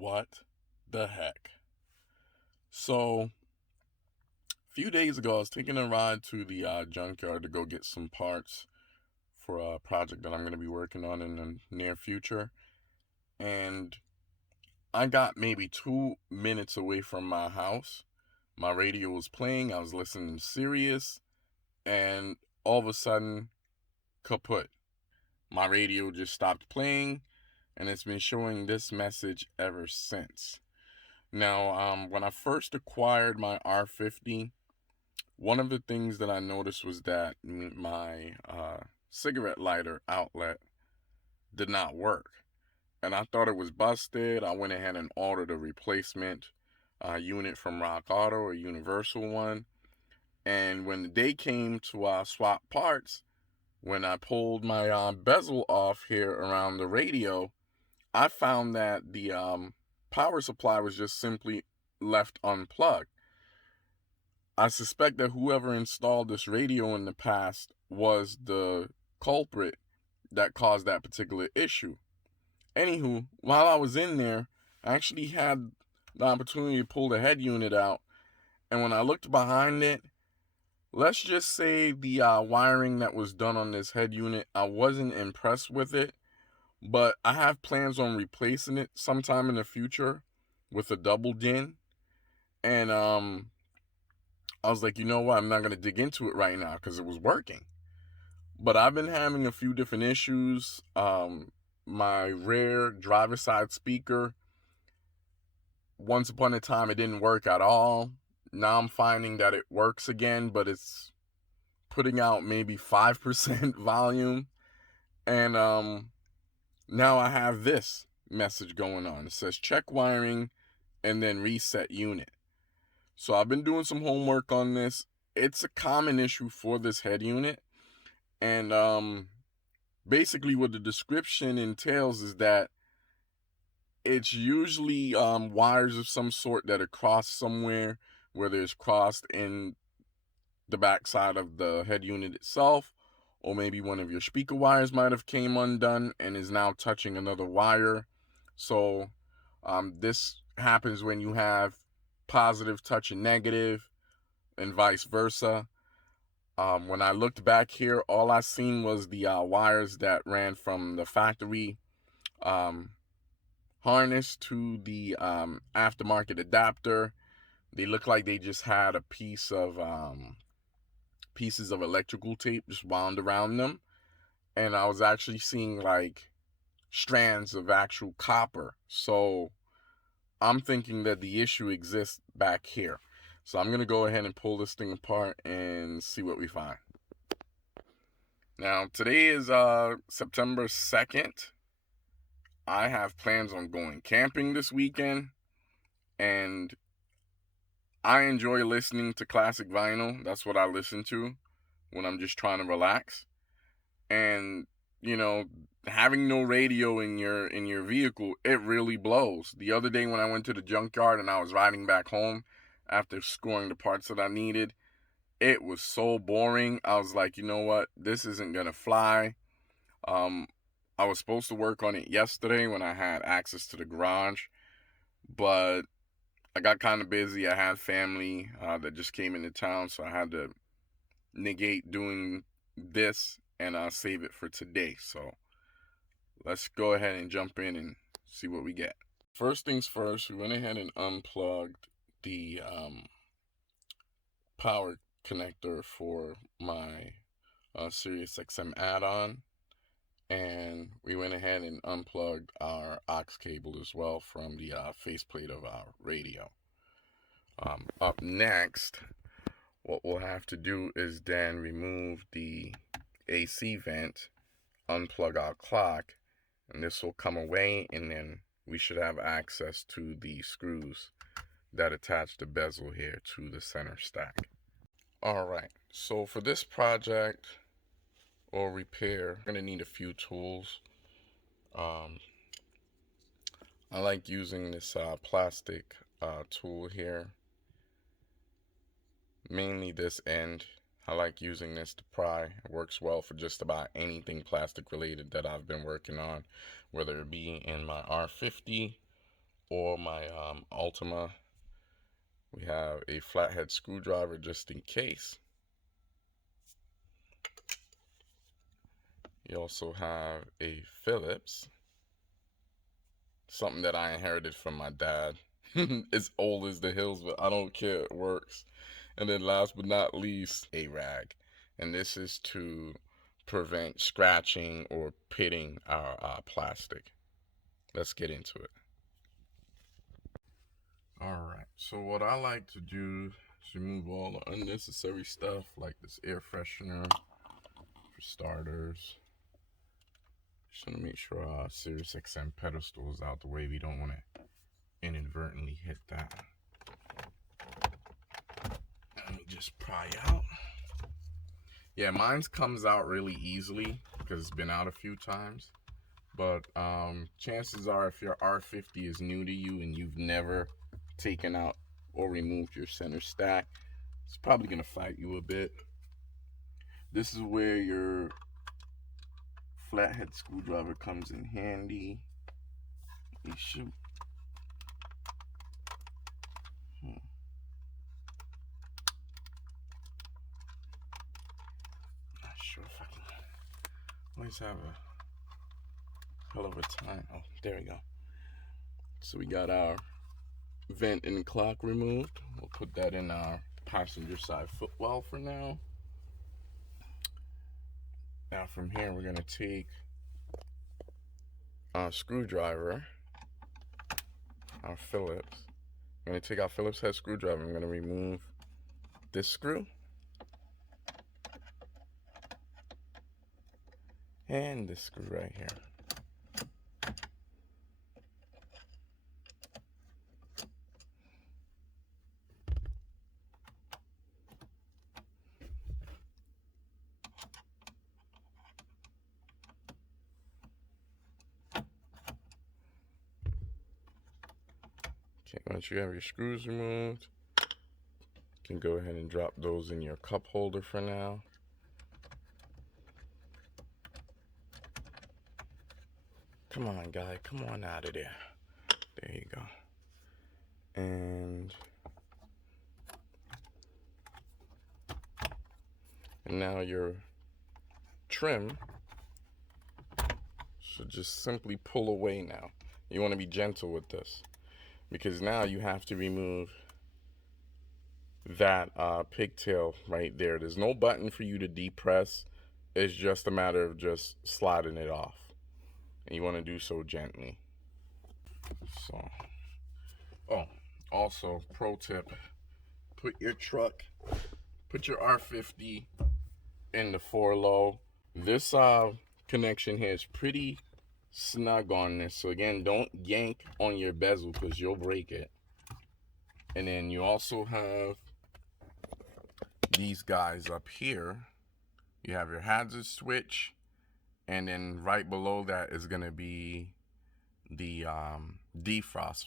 What the heck? So, a few days ago, I was taking a ride to the junkyard to go get some parts for a project that I'm going to be working on in the near future. And I got maybe 2 minutes away from my house. My radio was playing, I was listening to Sirius, and all of a sudden, kaput. My radio just stopped playing, and it's been showing this message ever since. Now, when I first acquired my R50, one of the things that I noticed was that my cigarette lighter outlet did not work. And I thought it was busted. I went ahead and ordered a replacement unit from Rock Auto, a universal one. And when the day came to swap parts, when I pulled my bezel off here around the radio, I found that the power supply was just simply left unplugged. I suspect that whoever installed this radio in the past was the culprit that caused that particular issue. Anywho, while I was in there, I actually had the opportunity to pull the head unit out, and when I looked behind it, let's just say the wiring that was done on this head unit, I wasn't impressed with it, but I have plans on replacing it sometime in the future with a double DIN, and I was like, you know what, I'm not going to dig into it right now because it was working. But I've been having a few different issues. My rear driver's side speaker, once upon a time, it didn't work at all. Now I'm finding that it works again, but it's putting out maybe 5% volume. And now I have this message going on. It says check wiring and then reset unit. So I've been doing some homework on this. It's a common issue for this head unit. And basically what the description entails is that it's usually wires of some sort that are crossed somewhere, whether it's crossed in the backside of the head unit itself, or maybe one of your speaker wires might have came undone and is now touching another wire. So this happens when you have positive touching negative and vice versa. When I looked back here, all I seen was the wires that ran from the factory harness to the aftermarket adapter. They look like they just had a piece of pieces of electrical tape just wound around them, and I was actually seeing like strands of actual copper. So I'm thinking that the issue exists back here. So I'm gonna go ahead and pull this thing apart and see what we find. Now today is September 2nd. I have plans on going camping this weekend, and I enjoy listening to classic vinyl. That's what I listen to when I'm just trying to relax. And having no radio in your vehicle, it really blows. The other day when I went to the junkyard and I was riding back home after scoring the parts that I needed, it was so boring. I was like, you know what, this isn't gonna fly. I was supposed to work on it yesterday when I had access to the garage, but I got kind of busy. I had family that just came into town, so I had to negate doing this and save it for today. So let's go ahead and jump in and see what we get. First things first, we went ahead and unplugged the power connector for my Sirius XM add-on, and we went ahead and unplugged our aux cable as well from the faceplate of our radio. Up next, what we'll have to do is then remove the AC vent, unplug our clock, and this will come away, and then we should have access to the screws that attach the bezel here to the center stack. Alright, so for this project or repair, I'm going to need a few tools. I like using this plastic tool here, mainly this end. I like using this to pry. It works well for just about anything plastic related that I've been working on, whether it be in my R50 or my Ultima. We have a flathead screwdriver just in case. You also have a Phillips, something that I inherited from my dad. It's old as the hills, but I don't care, it works. And then last but not least, a rag. And this is to prevent scratching or pitting our plastic. Let's get into it. Alright, so what I like to do is remove all the unnecessary stuff like this air freshener for starters. Just want to make sure our Sirius XM pedestal is out the way. We don't want to inadvertently hit that. Let me just pry out. Yeah, mine comes out really easily because it's been out a few times. But chances are, if your R50 is new to you and you've never taken out or removed your center stack, it's probably going to fight you a bit. This is where your flathead screwdriver comes in handy. You shoot. Not sure if I can. Always have a hell of a time. Oh, there we go. So we got our vent and clock removed. We'll put that in our passenger side footwell for now. Now from here we're gonna take our screwdriver, our Phillips. I'm gonna take our Phillips head screwdriver. I'm gonna remove this screw and this screw right here. Okay, once you have your screws removed, you can go ahead and drop those in your cup holder for now. Come on, guy, come on out of there. There you go. And now your trim should just simply pull away now. You want to be gentle with this, because now you have to remove that pigtail right there. There's no button for you to depress. It's just a matter of just sliding it off. And you want to do so gently. So, oh, also, pro tip, put your R50 in the 4-low. This connection here is pretty snug on this. So again, don't yank on your bezel because you'll break it. And then you also have these guys up here. You have your hazard switch, and then right below that is going to be the defrost.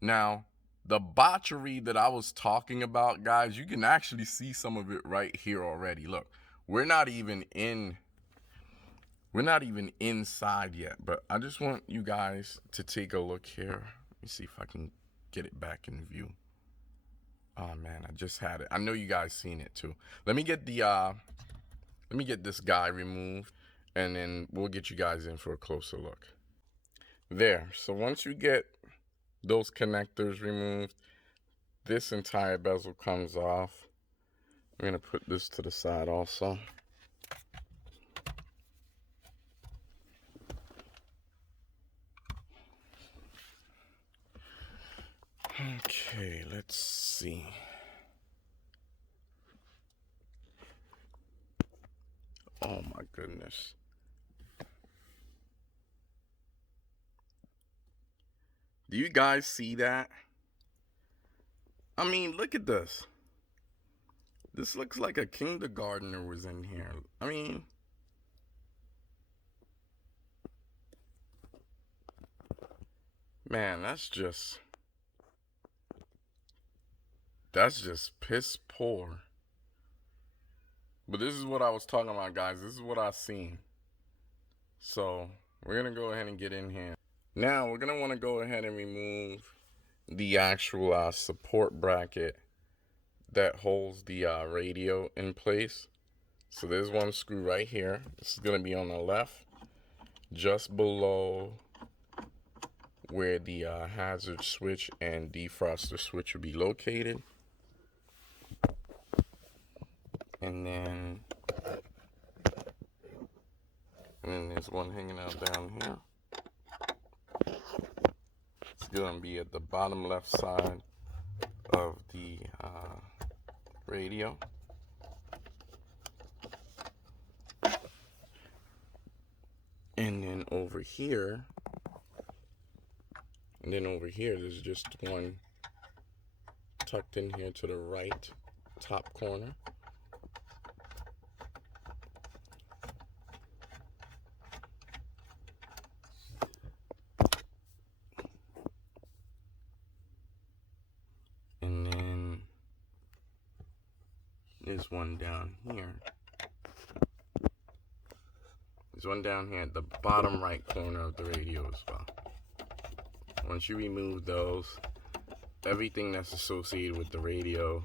Now, the botchery that I was talking about, guys, you can actually see some of it right here already. Look, we're not even inside yet, but I just want you guys to take a look here. Let me see if I can get it back in view. Oh man, I just had it. I know you guys seen it too. Let me get this guy removed, and then we'll get you guys in for a closer look. There. So once you get those connectors removed, this entire bezel comes off. I'm gonna put this to the side also. Okay, let's see. Oh my goodness. Do you guys see that? I mean, look at this. This looks like a kindergartner was in here. I mean, man, that's just piss poor. But this is what I was talking about, guys. This is what I seen. So we're gonna go ahead and get in here. Now we're gonna want to go ahead and remove the actual support bracket that holds the radio in place. So there's one screw right here. This is gonna be on the left, just below where the hazard switch and defroster switch will be located. And then there's one hanging out down here. It's gonna be at the bottom left side of the radio. And then over here, there's just one tucked in here to the right top corner. And then there's one down here. There's one down here at the bottom right corner of the radio as well. Once you remove those, everything that's associated with the radio,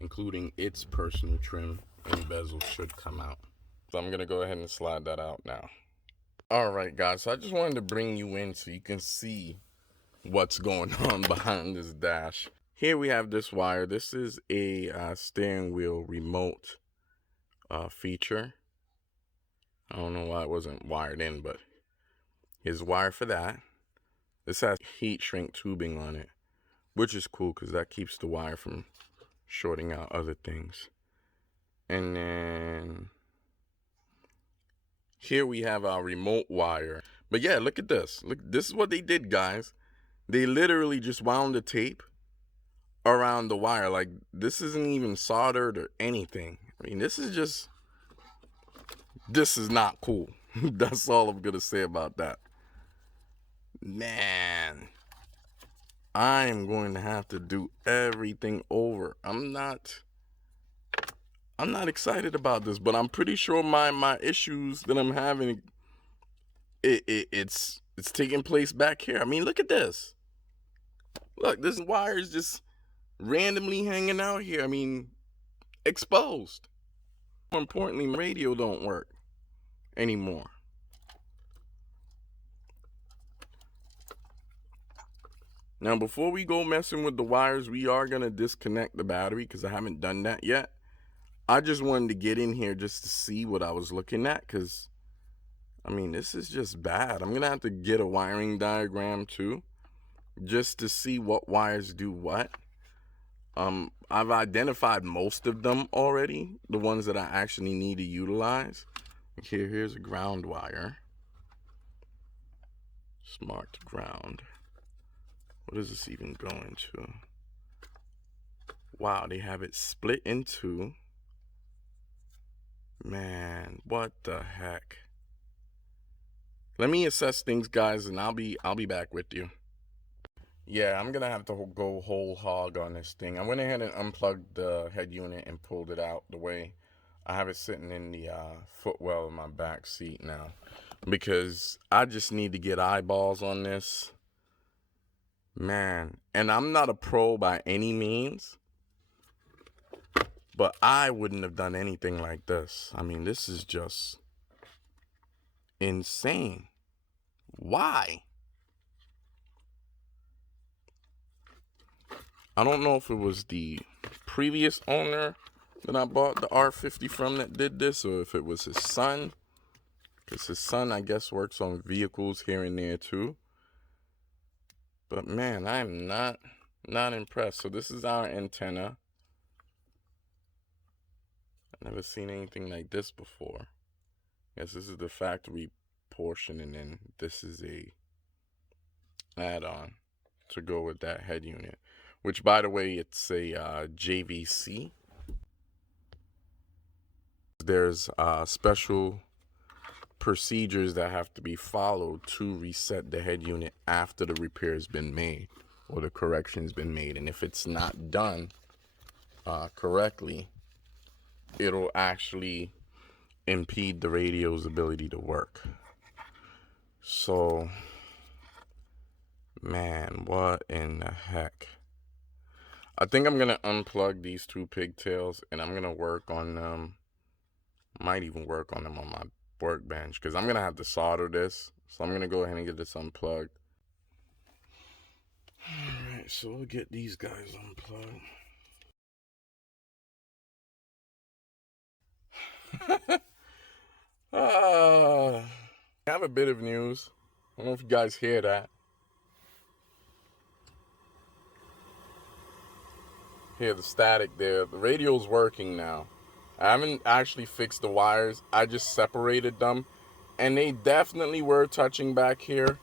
including its personal trim and bezel, should come out. So I'm gonna go ahead and slide that out now. Alright guys, so I just wanted to bring you in so you can see what's going on behind this dash. Here we have this wire. This is a steering wheel remote feature. I don't know why it wasn't wired in, but here's wire for that. This has heat shrink tubing on it, which is cool because that keeps the wire from shorting out other things. And then here we have our remote wire. But yeah, look at this. Look, this is what they did, guys. They literally just wound the tape around the wire. Like, this isn't even soldered or anything. I mean, this is not cool. That's all I'm gonna say about that. Man, I'm going to have to do everything over. I'm not excited about this, but I'm pretty sure my issues that I'm having, it's taking place back here. I mean, look at this. Look, this wire is just randomly hanging out here. I mean, exposed. More importantly, my radio don't work anymore. Now, before we go messing with the wires, we are going to disconnect the battery because I haven't done that yet. I just wanted to get in here just to see what I was looking at because, I mean, this is just bad. I'm going to have to get a wiring diagram too just to see what wires do what. I've identified most of them already, the ones that I actually need to utilize. Here's a ground wire. Smart ground. What is this even going to? Wow, they have it split in two. Man, what the heck? Let me assess things, guys, and I'll be back with you. Yeah, I'm gonna have to go whole hog on this thing. I went ahead and unplugged the head unit and pulled it out the way. I have it sitting in the footwell in my back seat now because I just need to get eyeballs on this. Man, and I'm not a pro by any means, but I wouldn't have done anything like this. I mean, this is just insane. Why? I don't know if it was the previous owner that I bought the R50 from that did this, or if it was his son, because his son, I guess, works on vehicles here and there too. But man, I'm not impressed. So this is our antenna. I've never seen anything like this before. Yes, this is the factory portion, and then this is a add-on to go with that head unit, which, by the way, it's a JVC. There's special procedures that have to be followed to reset the head unit after the repair has been made or the correction's been made. And if it's not done correctly, it'll actually impede the radio's ability to work. So Man, what in the heck? I think I'm gonna unplug these two pigtails and I'm gonna work on them. Might even work on them on my workbench because I'm gonna have to solder this. So I'm gonna go ahead and get this unplugged. Alright, so we'll get these guys unplugged. I have a bit of news. I don't know if you guys hear that. Hear the static there. The radio's working now. I haven't actually fixed the wires. I just separated them. And they definitely were touching back here.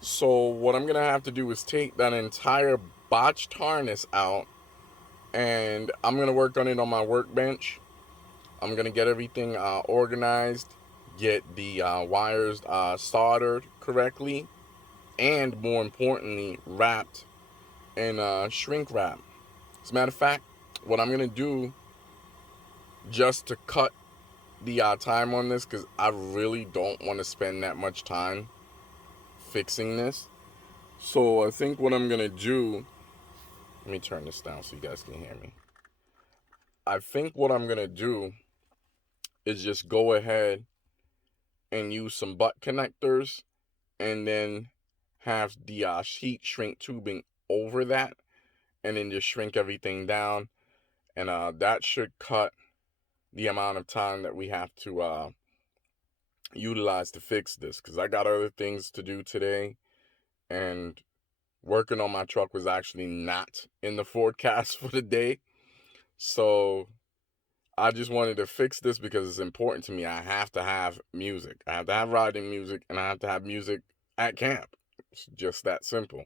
So what I'm going to have to do is take that entire botched harness out. And I'm going to work on it on my workbench. I'm going to get everything organized. Get the wires soldered correctly. And more importantly, wrapped in shrink wrap. As a matter of fact, what I'm going to do just to cut the time on this, because I really don't want to spend that much time fixing this. So I think what I'm going to do, let me turn this down so you guys can hear me. I think what I'm going to do is just go ahead and use some butt connectors and then have the heat shrink tubing over that and then just shrink everything down. And that should cut the amount of time that we have to utilize to fix this, because I got other things to do today, and working on my truck was actually not in the forecast for the day. So I just wanted to fix this because it's important to me. I have to have music. I have to have riding music, and I have to have music at camp. It's just that simple.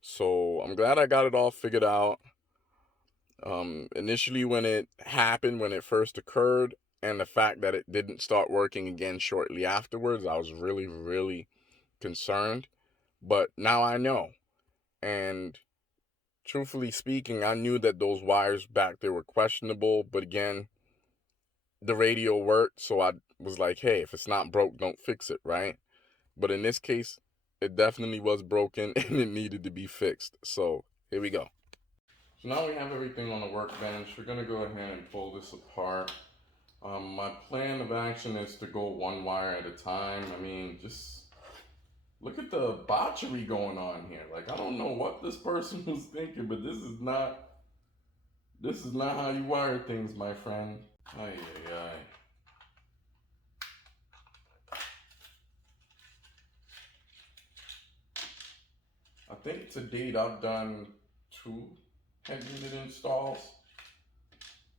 So I'm glad I got it all figured out. Initially when it happened, when it first occurred, and the fact that it didn't start working again shortly afterwards, I was really, really concerned. But now I know. And truthfully speaking, I knew that those wires back there were questionable. But again, the radio worked. So I was like, hey, if it's not broke, don't fix it, right? But in this case, it definitely was broken and it needed to be fixed. So here we go. So now we have everything on the workbench. We're going to go ahead and pull this apart. My plan of action is to go one wire at a time. I mean, just look at the botchery going on here. Like, I don't know what this person was thinking, but this is not how you wire things, my friend. Ay, ay, ay. I think to date I've done 2 head unit installs.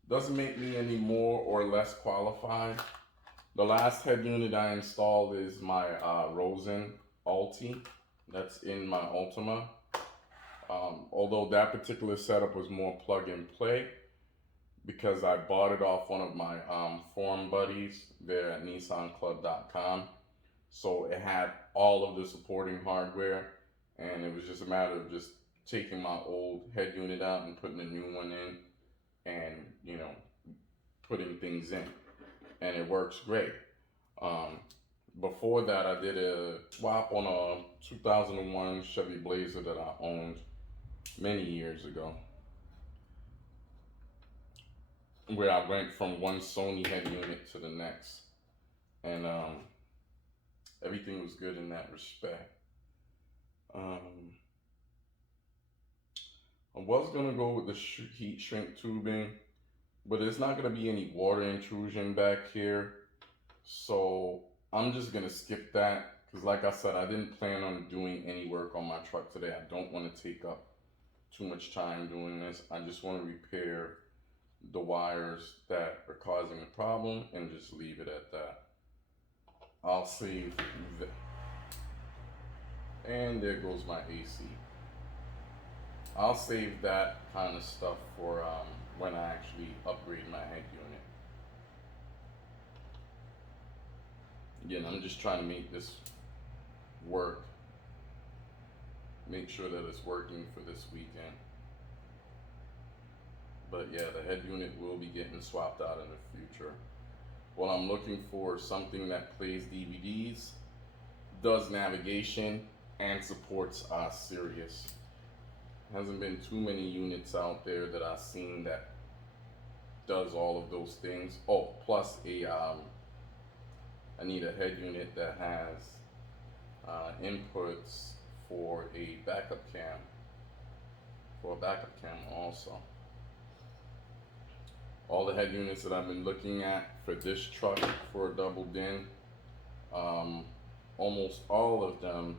Doesn't make me any more or less qualified. The last head unit I installed is my Rosen Alti. That's in my Ultima. Although that particular setup was more plug and play, because I bought it off one of my forum buddies there at nissanclub.com. So it had all of the supporting hardware, and it was just a matter of just taking my old head unit out and putting a new one in, and putting things in, and it works great. Before that, I did a swap on a 2001 Chevy Blazer that I owned many years ago, where I went from one Sony head unit to the next, and everything was good in that respect. I was gonna go with the heat shrink tubing, but there's not gonna be any water intrusion back here, so I'm just gonna skip that, because like I said, I didn't plan on doing any work on my truck today. I don't want to take up too much time doing this. I just want to repair the wires that are causing a problem and just leave it at that. I'll save that. And there goes my AC. I'll save that kind of stuff for when I actually upgrade my head unit. Again, I'm just trying to make this work. Make sure that it's working for this weekend. But yeah, the head unit will be getting swapped out in the future. What I'm looking for is something that plays DVDs, does navigation, and supports Sirius. Hasn't been too many units out there that I've seen that does all of those things. Oh, plus I need a head unit that has inputs for a backup cam, also. All the head units that I've been looking at for this truck for a double din, almost all of them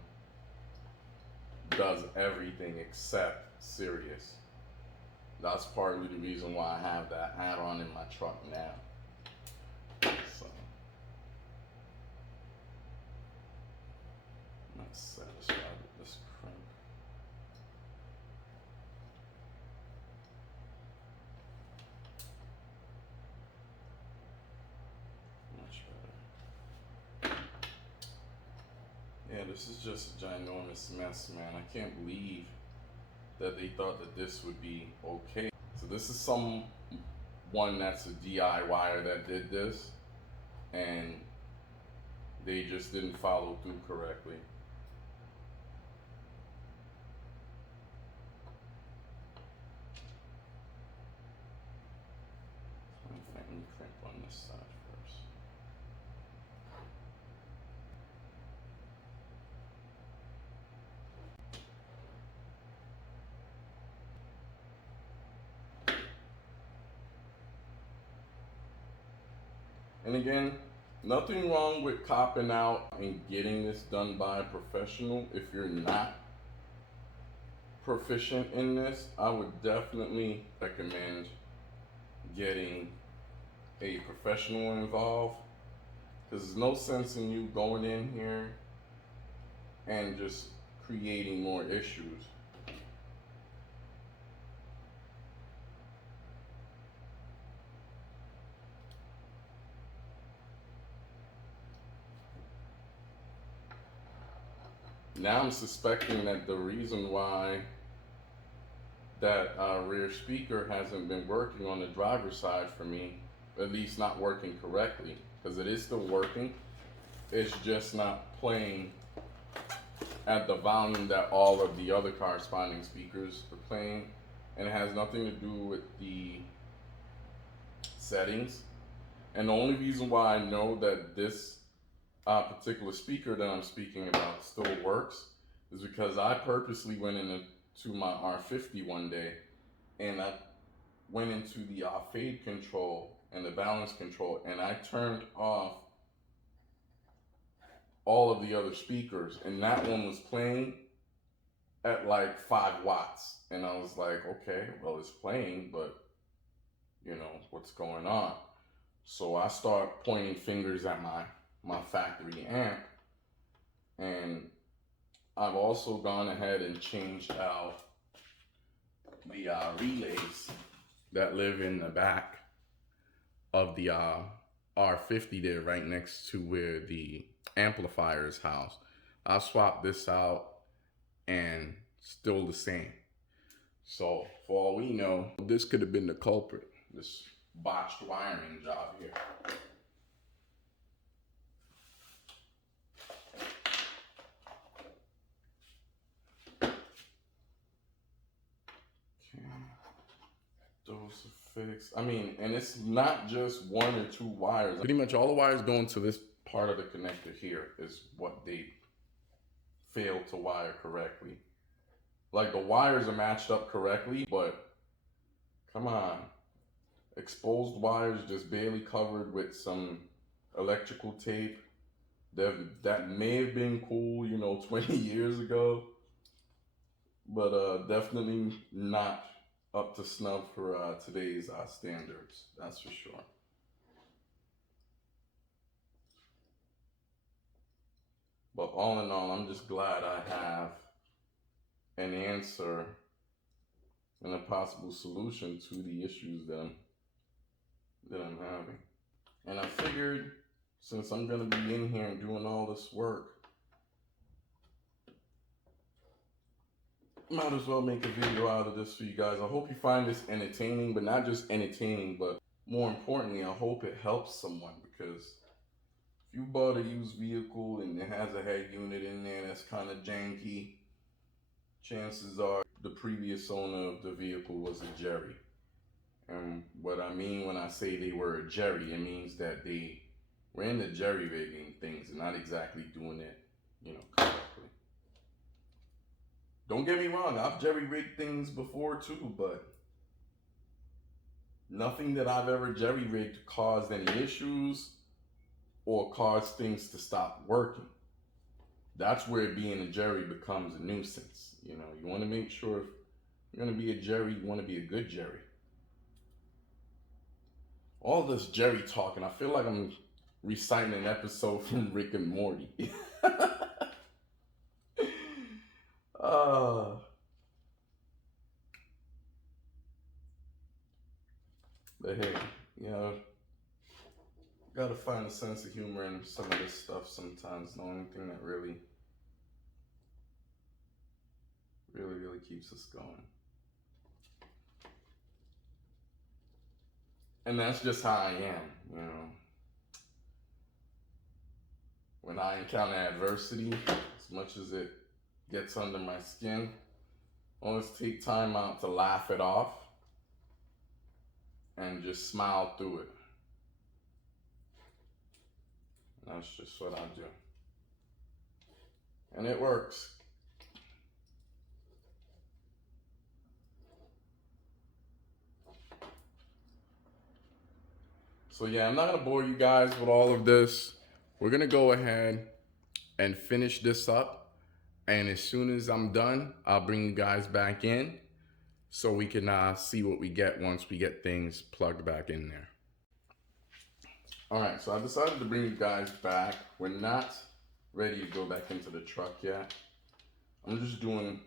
does everything except Sirius. That's partly the reason why I have that add-on in my truck now. So I'm not satisfied with this crank. Much better. Yeah, this is just a ginormous mess, man. I can't believe that they thought that this would be okay. So this is someone that's a DIYer that did this, and they just didn't follow through correctly. Let me crimp on this side first. And again, nothing wrong with copping out and getting this done by a professional. If you're not proficient in this, I would definitely recommend getting a professional involved, because there's no sense in you going in here and just creating more issues. Now I'm suspecting that the reason why that rear speaker hasn't been working on the driver's side for me, at least not working correctly, because it is still working, it's just not playing at the volume that all of the other corresponding speakers are playing, and it has nothing to do with the settings. And the only reason why I know that this particular speaker that I'm speaking about still works is because I purposely went into my R50 one day, and I went into the fade control and the balance control, and I turned off all of the other speakers, and that one was playing at like 5 watts, and I was like, okay, well, it's playing, but you know, what's going on? So I start pointing fingers at my factory amp, and I've also gone ahead and changed out the relays that live in the back of the R50 there, right next to where the amplifier is housed. I swapped this out, and still the same. So for all we know, this could have been the culprit, this botched wiring job here. Those are fixed. I mean, and it's not just 1 or 2 wires. Pretty much all the wires going to this part of the connector here is what they failed to wire correctly. Like, the wires are matched up correctly, but come on. Exposed wires just barely covered with some electrical tape. That may have been cool, you know, 20 years ago, but definitely not up to snub for today's standards, that's for sure. But all in all, I'm just glad I have an answer and a possible solution to the issues that I'm having. And I figured, since I'm gonna be in here and doing all this work, might as well make a video out of this for you guys. I hope you find this entertaining, but not just entertaining, but more importantly, I hope it helps someone, because If you bought a used vehicle and it has a head unit in there that's kind of janky, chances are the previous owner of the vehicle was a Jerry. And what I mean when I say they were a Jerry, it means that they were into jerry rigging things and not exactly doing it, correctly. Don't get me wrong, I've jerry rigged things before too, but nothing that I've ever jerry rigged caused any issues or caused things to stop working. That's where being a Jerry becomes a nuisance. You want to make sure if you're going to be a Jerry, you want to be a good Jerry. All this Jerry talking, I feel like I'm reciting an episode from Rick and Morty. But hey, gotta find a sense of humor in some of this stuff sometimes. The only thing that really keeps us going. And that's just how I am, When I encounter adversity, as much as it gets under my skin, I always take time out to laugh it off and just smile through it. That's just what I do. And it works. So yeah, I'm not gonna bore you guys with all of this. We're gonna go ahead and finish this up. And as soon as I'm done, I'll bring you guys back in so we can see what we get once we get things plugged back in there. All right, so I decided to bring you guys back. We're not ready to go back into the truck yet. I'm just doing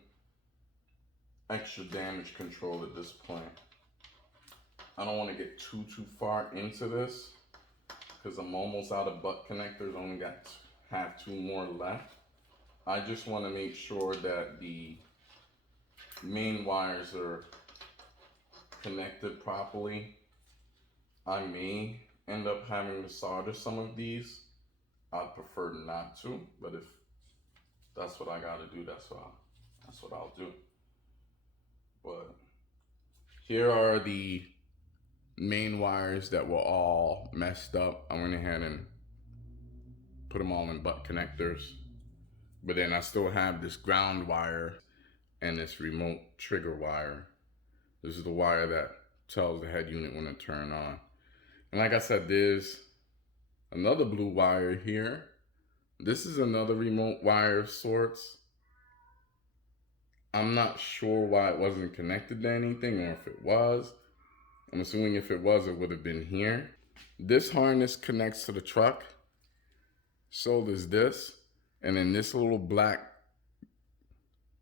extra damage control at this point. I don't want to get too far into this because I'm almost out of butt connectors. Only have 2 more left. I just want to make sure that the main wires are connected properly. I may end up having to solder some of these. I'd prefer not to, but if that's what I got to do, that's what I'll do. But here are the main wires that were all messed up. I went ahead and put them all in butt connectors. But then I still have this ground wire and this remote trigger wire. This is the wire that tells the head unit when to turn on. And like I said, there's another blue wire here. This is another remote wire of sorts. I'm not sure why it wasn't connected to anything, or if it was. I'm assuming if it was, it would have been here. This harness connects to the truck. So does this. And then this little black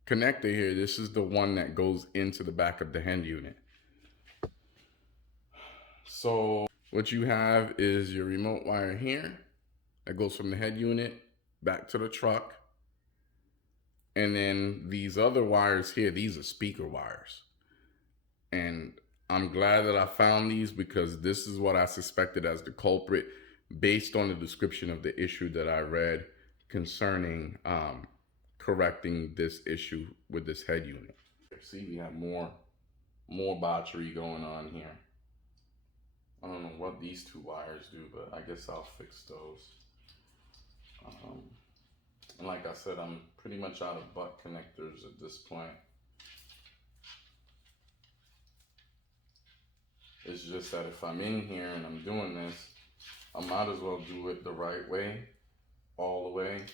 connector here, this is the one that goes into the back of the head unit. So what you have is your remote wire here that goes from the head unit back to the truck. And then these other wires here, these are speaker wires. And I'm glad that I found these because this is what I suspected as the culprit based on the description of the issue that I read concerning correcting this issue with this head unit. See, we have more battery going on here. I don't know what these 2 wires do, but I guess I'll fix those. And like I said, I'm pretty much out of butt connectors at this point. It's just that if I'm in here and I'm doing this, I might as well do it the right way, all the way,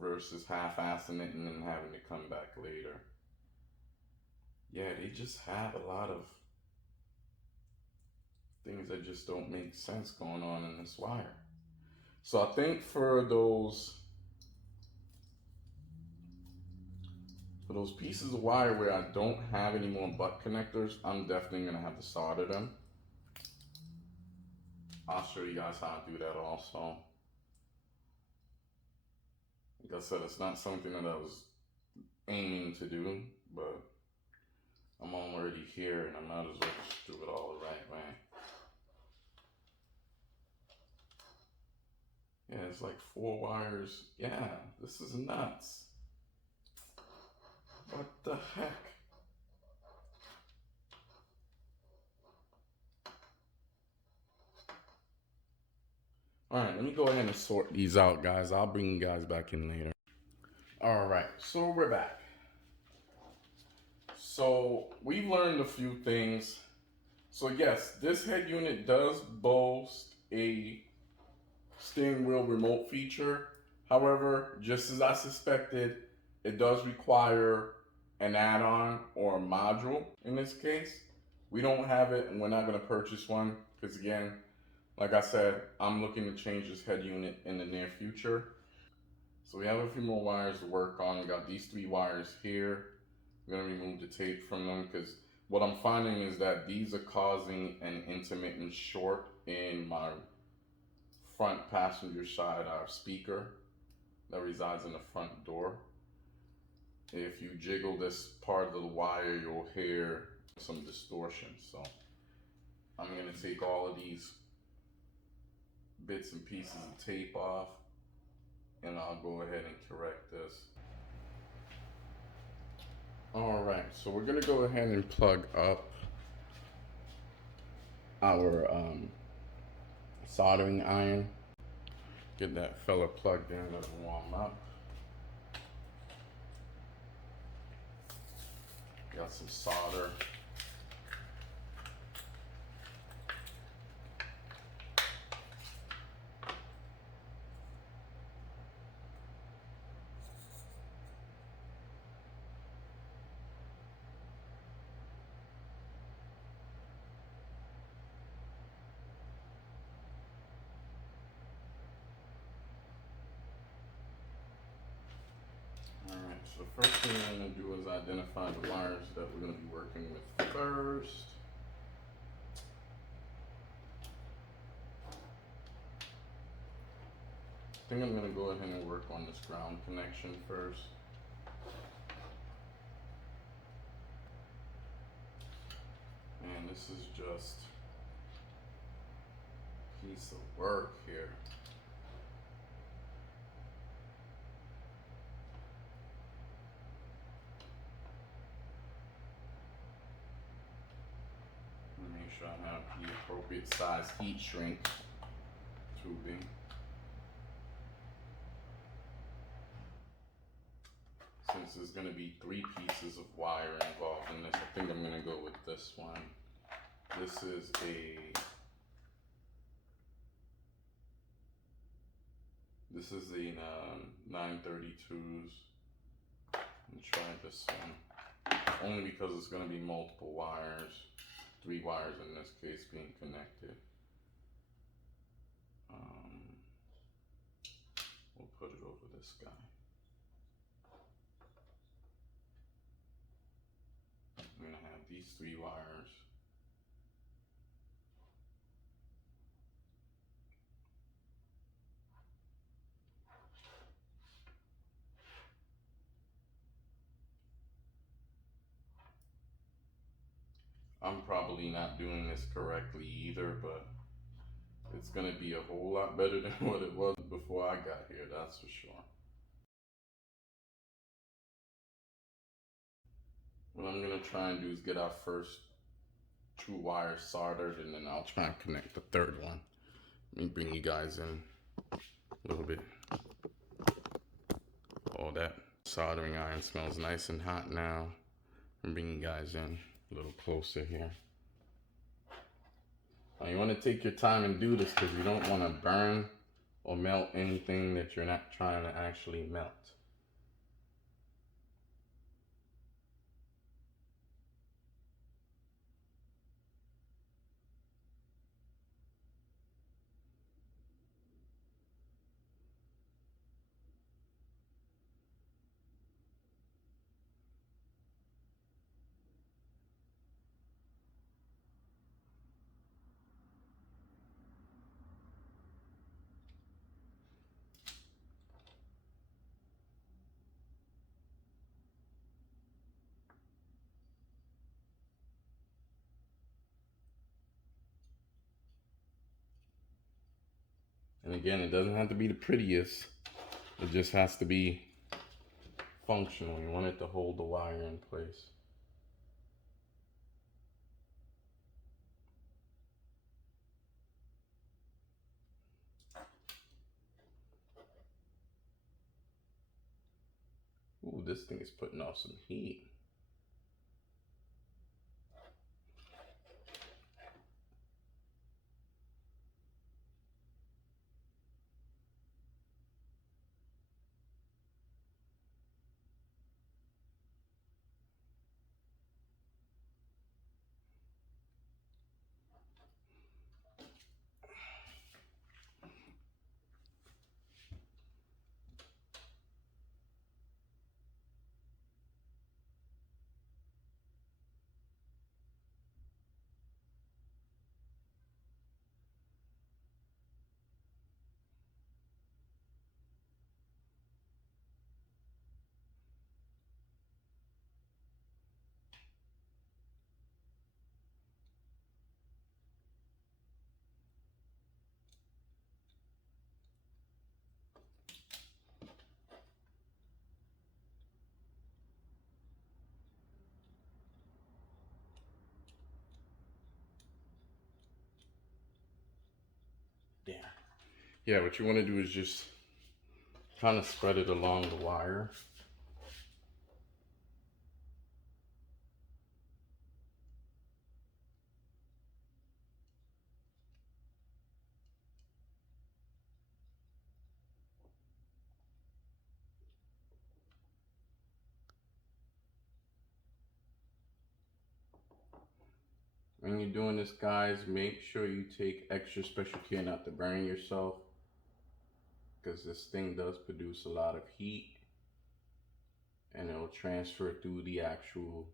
versus half-assing it and then having to come back later. Yeah, they just have a lot of things that just don't make sense going on in this wire. So I think for those pieces of wire where I don't have any more butt connectors, I'm definitely gonna have to solder them. I'll show you guys how to do that also. Like I said, it's not something that I was aiming to do, but I'm already here and I might as well just do it all the right way. Yeah, it's like 4 wires. Yeah, this is nuts. What the heck? Alright, let me go ahead and sort these out, guys. I'll bring you guys back in later. Alright, so we're back. So we've learned a few things. So yes, this head unit does boast a steering wheel remote feature. However, just as I suspected, it does require an add-on or a module in this case. We don't have it and we're not going to purchase one because, again, like I said, I'm looking to change this head unit in the near future. So we have a few more wires to work on. We got these 3 wires here. I'm going to remove the tape from them because what I'm finding is that these are causing an intermittent short in my front passenger side speaker that resides in the front door. If you jiggle this part of the wire, you'll hear some distortion. So I'm going to take all of these bits and pieces of tape off and I'll go ahead and correct this. Alright, so we're going to go ahead and plug up our soldering iron. Get that fella plugged in and warm up. Got some solder. Alright, so the first thing I'm going to do is identify the wires that we're going to be working with first. I think I'm going to go ahead and work on this ground connection first. And this is just a piece of work here. Make sure I have the appropriate size heat shrink tubing. Since there's going to be 3 pieces of wire involved in this, I think I'm going to go with this one. This is a 932s. I'm try this one only because it's going to be multiple wires, 3 wires in this case being connected. We'll put it over this guy. I'm going to have these 3 wires. I'm probably not doing this correctly either, but it's going to be a whole lot better than what it was before I got here, that's for sure. What I'm going to try and do is get our first 2 wires soldered, and then I'll try and connect the 3rd one. Let me bring you guys in a little bit. Oh, that soldering iron smells nice and hot now. I'm bringing you guys in a little closer here. Now you want to take your time and do this because you don't want to burn or melt anything that you're not trying to actually melt. And again, it doesn't have to be the prettiest. It just has to be functional. You want it to hold the wire in place. Ooh, this thing is putting off some heat. Yeah, what you want to do is just kind of spread it along the wire. When you're doing this, guys, make sure you take extra special care not to burn yourself, because this thing does produce a lot of heat and it'll transfer through the actual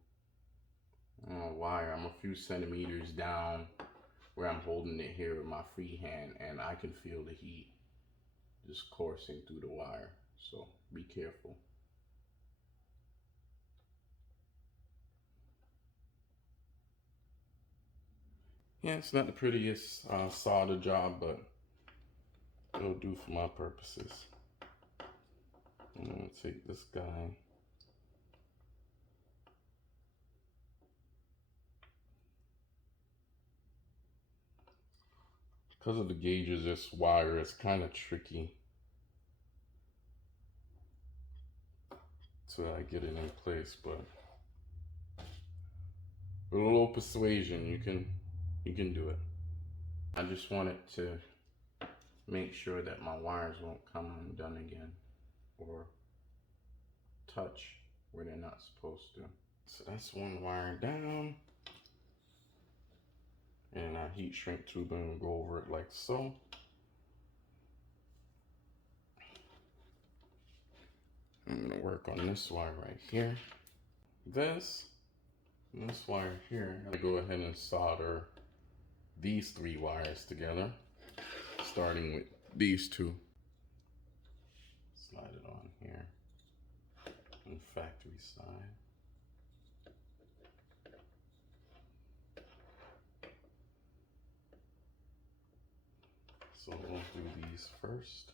wire. I'm a few centimeters down where I'm holding it here with my free hand, and I can feel the heat just coursing through the wire, so be careful. Yeah, it's not the prettiest solder job, but it'll do for my purposes. I'm gonna take this guy. Because of the gauges, this wire is kind of tricky to get it in place, but with a little persuasion, you can do it. I just wanted to make sure that my wires won't come undone again or touch where they're not supposed to. So that's one wire down. And our heat shrink tube, and we'll go over it like so. I'm gonna work on this wire right here. This wire here, I'm gonna go ahead and solder these three wires together, starting with these two. Slide it on here on the factory side. So we'll do these first.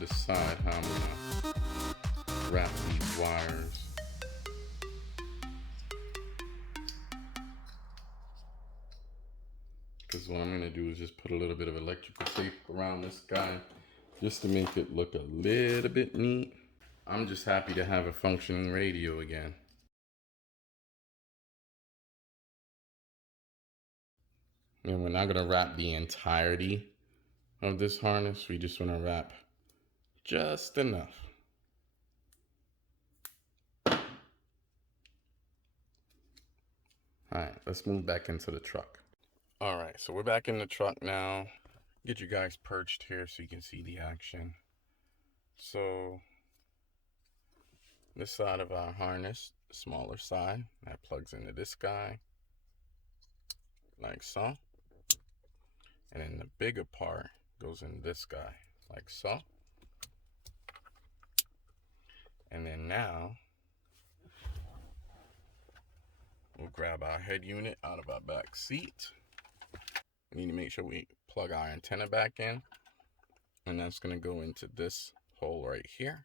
Decide how I'm gonna wrap these wires. because what I'm going to do is just put a little bit of electrical tape around this guy just to make it look a little bit neat. I'm just happy to have a functioning radio again. And we're not going to wrap the entirety of this harness. We just want to wrap just enough. Alright, let's move back into the truck. Alright, so we're back in the truck now. Get you guys perched here so you can see the action. So, this side of our harness, the smaller side, that plugs into this guy, like so. And then the bigger part goes in this guy, like so. And then now, we'll grab our head unit out of our back seat. We need to make sure we plug our antenna back in. And that's going to go into this hole right here.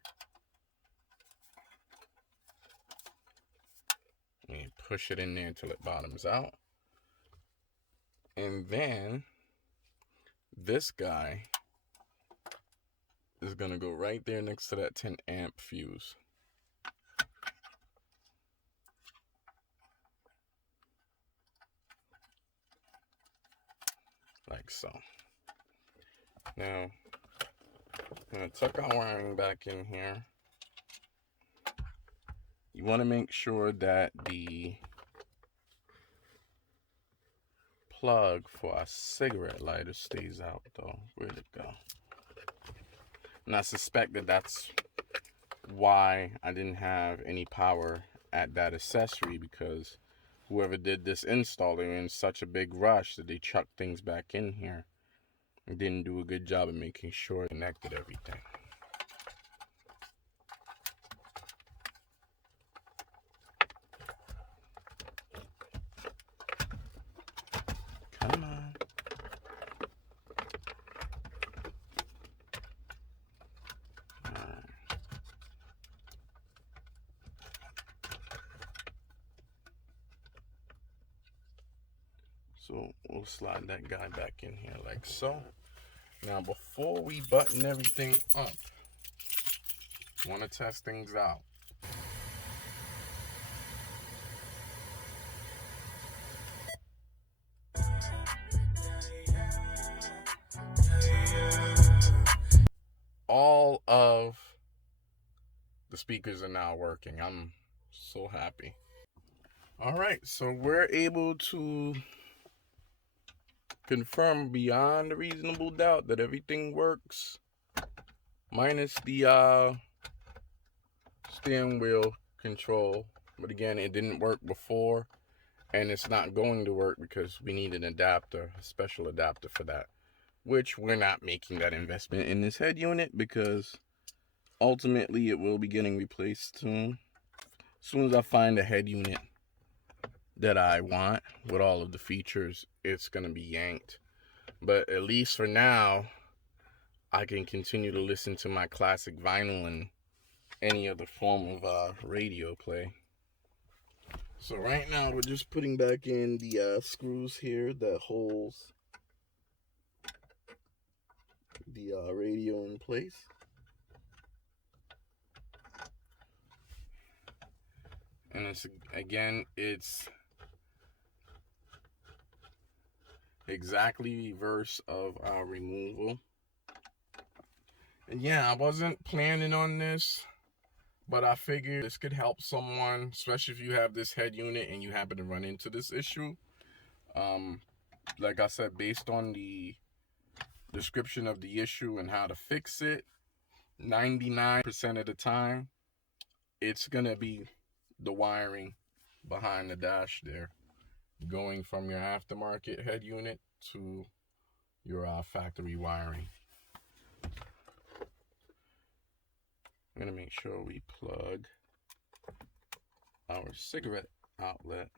And push it in there until it bottoms out. And then this guy is going to go right there next to that 10 amp fuse. Like so. Now, I'm going to tuck our wiring back in here. You want to make sure that the plug for our cigarette lighter stays out though. Where'd it go? And I suspect that that's why I didn't have any power at that accessory, because whoever did this install, they were in such a big rush that they chucked things back in here and didn't do a good job of making sure it connected everything. Come on. So we'll slide that guy back in here like so. Now before we button everything up, I want to test things out. All of the speakers are now working. I'm so happy. All right, so we're able to confirm beyond a reasonable doubt that everything works, minus the steering wheel control. But again, it didn't work before, and it's not going to work because we need an adapter, a special adapter for that, which we're not making that investment in this head unit because ultimately it will be getting replaced soon. As soon as I find a head unit that I want with all of the features, it's going to be yanked. But at least for now, I can continue to listen to my classic vinyl and any other form of radio play. So right now we're just putting back in the screws here that holds the radio in place. And it's exactly reverse of our removal. And yeah, I wasn't planning on this, but I figured this could help someone, especially if you have this head unit and you happen to run into this issue. Like I said, based on the description of the issue and how to fix it, 99% of the time, it's going to be the wiring behind the dash there, going from your aftermarket head unit to your factory wiring. I'm going to make sure we plug our cigarette outlet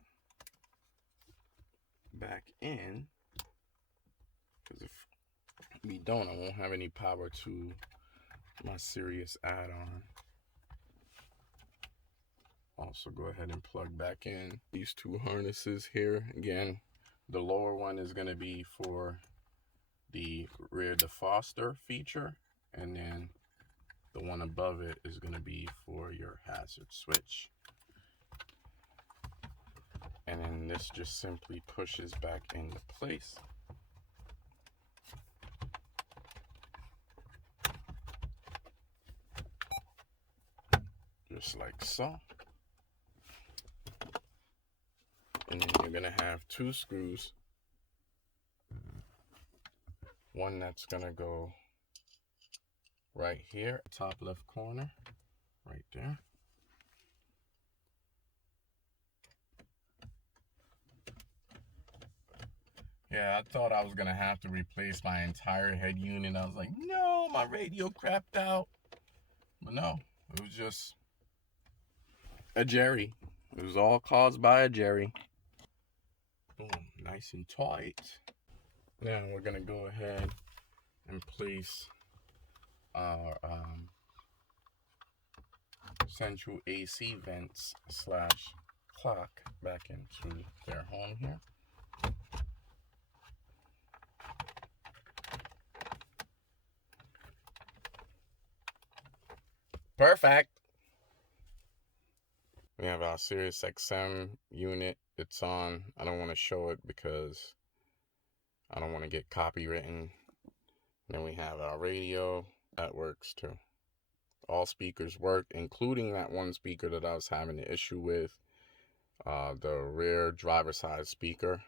back in, because if we don't, I won't have any power to my Sirius add-on. Also go ahead and plug back in these two harnesses here. Again, The lower one is going to be for the rear defroster feature, and then the one above it is going to be for your hazard switch. And then this just simply pushes back into place. Just like so. And then you're going to have two screws. One that's going to go right here, top left corner, right there. Yeah, I thought I was going to have to replace my entire head unit. I was like, no, my radio crapped out. But no, it was just a Jerry. It was all caused by a Jerry. Boom, nice and tight. Now we're going to go ahead and place our central AC vents slash clock back into their home here. Perfect. We have our Sirius XM unit. It's on. I don't want to show it because I don't want to get copywritten. Then we have our radio. That works too. All speakers work, including that one speaker that I was having the issue with, the rear driver side speaker.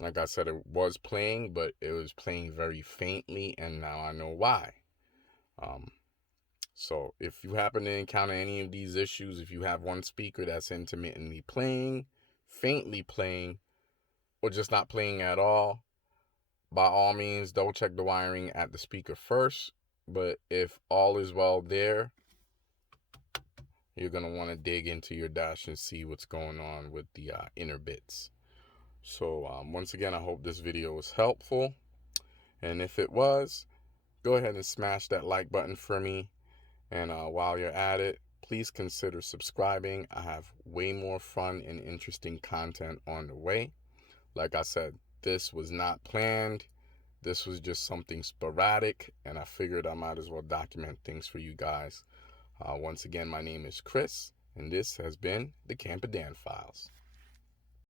Like I said, it was playing, but it was playing very faintly, and now I know why. So if you happen to encounter any of these issues, if you have one speaker that's intermittently playing, faintly playing, or just not playing at all, by all means, double check the wiring at the speaker first. But if all is well there, you're going to want to dig into your dash and see what's going on with the inner bits. So once again, I hope this video was helpful. And if it was, go ahead and smash that like button for me. And while you're at it, please consider subscribing. I have way more fun and interesting content on the way. Like I said, this was not planned. This was just something sporadic, and I figured I might as well document things for you guys. Once again, my name is Chris, and this has been the Camper Dan Files.